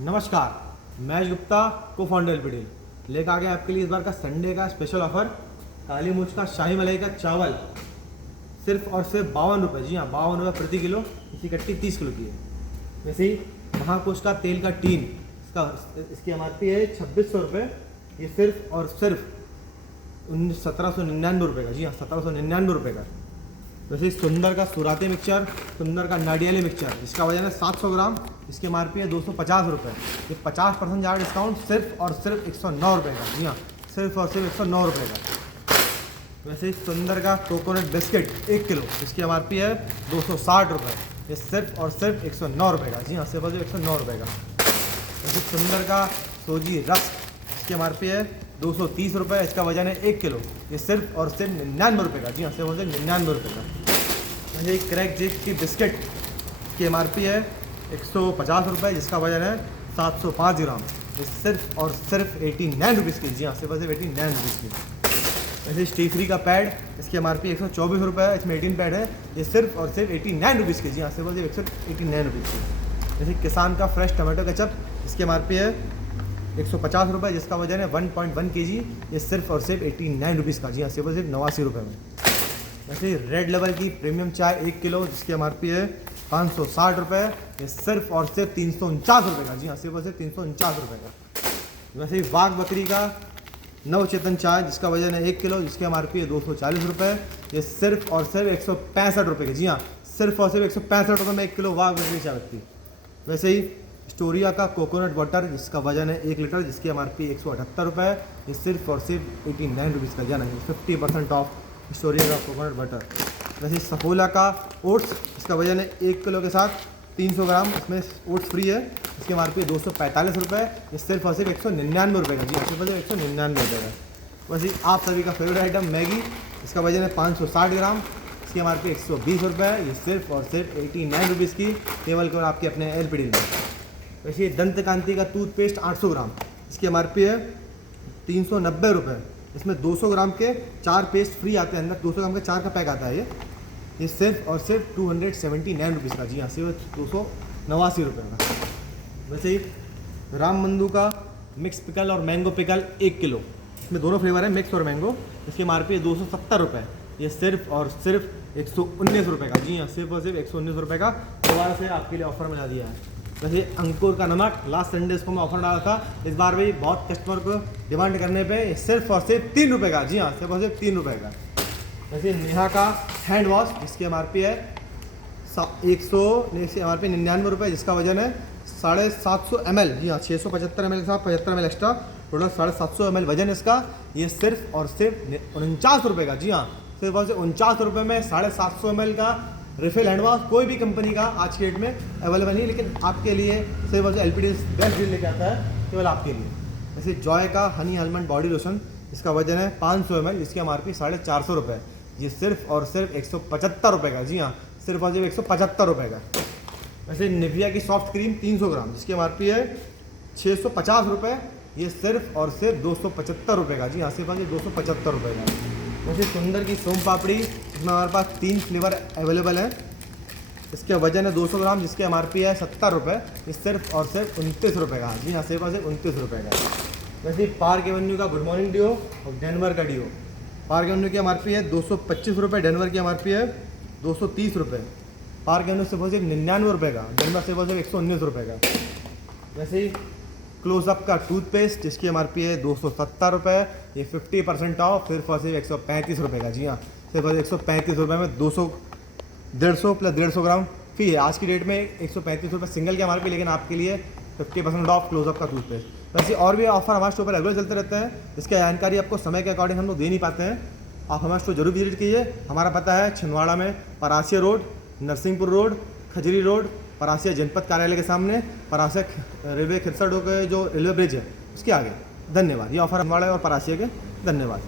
नमस्कार, महेश गुप्ता को founder LPD लेकर आ गया आपके लिए इस बार का संडे का स्पेशल ऑफर। काली मूंछ का शाही मलाई का चावल सिर्फ और सिर्फ 52 रुपये। जी हाँ, 52 रुपये प्रति किलो। इसकी कट्टी 30 किलो की है। वैसे ही महाकोश का तेल का टीन इसकी एमआरपी है 2600 रुपये। ये सिर्फ और सिर्फ 1799 रुपये का। जी हाँ, 1799 रुपये का। वैसे ही सुंदर का सुराते मिक्सचर, सुंदर का नाडियाली मिक्सचर, इसका वजन है 700 ग्राम। इसके एमआरपी है 250 रुपये। ये 50% ज़्यादा डिस्काउंट सिर्फ और सिर्फ 109 रुपये का। जी हाँ, सिर्फ और सिर्फ 109 रुपये का। वैसे ही सुंदर का कोकोनट बिस्किट 1 किलो, इसकी एमआरपी है 260 रुपये। ये सिर्फ और सिर्फ 109 रुपये का। जी हाँ, सिर्फ और सिर्फ 109 रुपये का। वैसे सुंदर का सोजी रस्क, इसकी एमआरपी है 230 रुपये। इसका वजन है 1 किलो। ये सिर्फ और सिर्फ 99 रुपये का। जी हाँ, सिर्फ और सिर्फ 99 रुपये का। वैसे क्रैक जेक की बिस्किट की एमआरपी है 150 रुपये, जिसका वजन है 705 ग्राम। ये सिर्फ और सिर्फ 89 रुपीज़ की। जी हाँ, सिर्फ और सिर्फ 89 रुपीज़ की। वैसे स्टीफरी का पैड, इसकी एमआरपी 124 रुपये है। इसमें 18 पैड है। ये सिर्फ और सिर्फ 89 रुपीज़ की। जी हाँ, सिर्फ और सिर्फ 89 रुपीज़ की। जैसे किसान का फ्रेश टमाटो केचप, इसकी एमआरपी है 150 रुपये, जिसका वजन है 1.1 kg। ये सिर्फ और सिर्फ 89 रुपीज़ का। जी हाँ, सिर्फ और सिर्फ 89 रुपये में। वैसे रेड लेवल की प्रीमियम चाय 1 किलो, जिसकी एमआरपी है 560 रुपये। ये सिर्फ और सिर्फ 349 रुपये का। जी हाँ, सिर्फ और सिर्फ 349 रुपये का। वैसे ही वाघ बकरी का नवचेतन चाय, जिसका वजन है 1 किलो, जिसकी एमआरपी है 240 रुपये। ये सिर्फ और सिर्फ 165 रुपये की। जी हाँ, सिर्फ और सिर्फ 165 रुपये में 1 किलो वाघ बकरी चाय लगती है। वैसे ही स्टोरिया का कोकोनट वाटर, जिसका वजन है 1 लीटर, जिसकी एमआरपी 178 रुपये। ये सिर्फ और सिर्फ 89 रुपीज़ का। जाना 50% ऑफ स्टोरिया का कोकोनट वाटर। वैसे सफोला का ओट्स, इसका वजन है 1 किलो के साथ 300 ग्राम। इसमें ओट्स फ्री है। इसकी एमआरपी 245 रुपये। ये सिर्फ और सिर्फ 199 रुपये का। जी हाँ, सिर्फ और सिर्फ 199 रुपये का। वैसे आप सभी का फेवरेट आइटम मैगी, इसका वजन है 560 ग्राम। इसकी एमआरपी 120 रुपये। ये सिर्फ और सिर्फ 89 रुपीज़ की, केवल केवल आपके अपने एलपीडी में। वैसे दंत कांति का टूथपेस्ट 800 ग्राम, इसकी एमआरपी है 390 रुपये। इसमें 200 ग्राम के 4 पेस्ट फ्री आते हैं अंदर। 200 ग्राम का 4 का पैक आता है ये सिर्फ और सिर्फ 279 रुपीज़ का। जी हाँ, सिर्फ 289 रुपये का। वैसे ही राम बंधु का मिक्स पिकल और मैंगो पिकल 1 किलो, इसमें दोनों फ्लेवर है, मिक्स और मैंगो। इसकी एमआरपी है 270 रुपये। ये सिर्फ और सिर्फ 119 रुपये का। जी हाँ, सिर्फ और सिर्फ 119 रुपये का दोबारा से आपके लिए ऑफर मिला दिया है। वैसे अंकुर का नमक लास्ट संडे इसको मैं ऑफर डाला था। इस बार भी बहुत कस्टमर को डिमांड करने पे सिर्फ और सिर्फ 3 रुपये का। जी हाँ, सिर्फ और सिर्फ 3 रुपये का। वैसे नेहा का हैंड वॉश, जिसकी एमआरपी है 99 रुपये, जिसका वजन है 750 ml। जी हाँ, 675 ml के साथ 75 ml एक्स्ट्रा, टोटल 750 ml वजन इसका। ये सिर्फ और सिर्फ 49 रुपये का। जी हाँ, सिर्फ और सिर्फ 49 रुपये में 750 ml का रिफिल हैंड वॉश कोई भी कंपनी का आज के डेट में अवेलेबल नहीं, लेकिन आपके लिए सिर्फ और सिर्फ एलपीडी बेस्ट डील लेके आता है केवल आपके लिए। जैसे जॉय का हनी आलमंड बॉडी लोशन, इसका वजन है 500 ml, इसकी एमआरपी 450 रुपये। ये सिर्फ और सिर्फ 175 रुपये का। जी हाँ, सिर्फ और सिर्फ 175 रुपये का। वैसे निविया की सॉफ्ट क्रीम 300 ग्राम, जिसकी एमआरपी है 650 रुपये। ये सिर्फ और सिर्फ 275 रुपये का। जी हाँ, सिर्फ और सिर्फ 275 रुपये का। वैसे सुंदर की सोम पापड़ी, इसमें हमारे पास 3 फ्लेवर अवेलेबल है। इसके वजन है 200 ग्राम, जिसके एमआरपी है 70 रुपये। ये सिर्फ और सिर्फ 29 रुपये का। जी हाँ, सिर्फ और सिर्फ 29 रुपये का। वैसे पार्क एवेन्यू का गुड मॉर्निंग डिओ और डेनवर का डिओ, पार्क एवेन्यू की एमआरपी है 225 रुपये, डेनवर की एमआरपी है 230 रुपये। पार्क एवेन्यू सिर्फ और सिर्फ 99 रुपये का, डेनवर सिर्फ और सिर्फ 119 रुपये का। वैसे ही क्लोजअप का टूथपेस्ट, जिसकी एमआरपी है 270 रुपये। ये 50% ऑफ, सिर्फ और सिर्फ 135 रुपये का। जी हाँ, सिर्फ और 135 रुपये में 150 प्लस 150 ग्राम फ्री है। आज की डेट में 135 रुपये सिंगल की एमआरपी, लेकिन आपके लिए 50% ऑफ क्लोजअप का टूथपेस्ट। वैसे और भी ऑफर हमारे स्टोर पर रेगुलर चलते रहते हैं, जिसकी जानकारी आपको समय के अकॉर्डिंग हम लोग दे नहीं पाते हैं। आप हमारा स्टोर जरूर विजिट कीजिए। हमारा पता है छिंदवाड़ा में Parasia road, Narsinghpur road, Khajri road, Parasia जनपद कार्यालय के सामने, परासिया रेलवे खिरसर के जो रेलवे ब्रिज है उसके आगे। धन्यवाद। ये ऑफर हमारे और परासिया के। धन्यवाद।